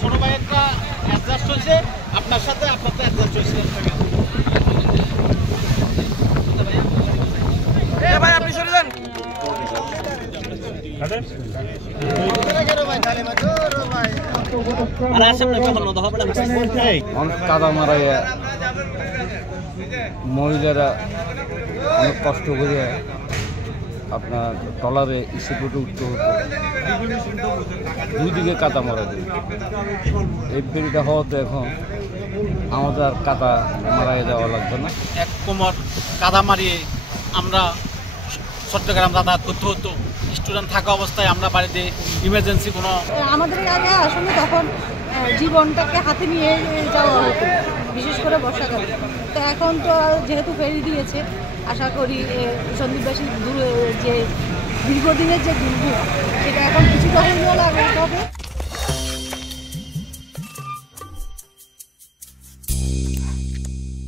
ছোট ভাইয়েরটা অ্যাডজাস্ট হয়েছে, আপনার সাথে আপনারটা অ্যাডজাস্ট হয়েছে। ভাই আপনি সরে যান। অনেক কাদা মারা মহিলারা অনেক কষ্ট করে আপনার ট্রলারে ইসেপুটে উঠতে হতো, দুই দিকে কাদা মারা যায়। এই ফেরিটা হওয়াতে এখন আমাদের আর কাদা মারাই যাওয়া লাগবে না। এক কোমর কাদা মারিয়ে আমরা চট্টগ্রাম যাতায়াত করতে হতো। স্টুডেন্ট থাকা অবস্থায় আমরা বাড়িতে ইমার্জেন্সি কোনো আমাদের আগে আসলে তখন জীবনটাকে হাতে নিয়ে যাওয়া হতো, বিশেষ করে বর্ষাকালে। তো এখন তো যেহেতু ফেরি দিয়েছে, আশা করি সন্দ্বীপবাসীর যে দীর্ঘদিনের যে দুর্ভোগ সেটা এখন কিছুটা হলেও লাঘব হবে।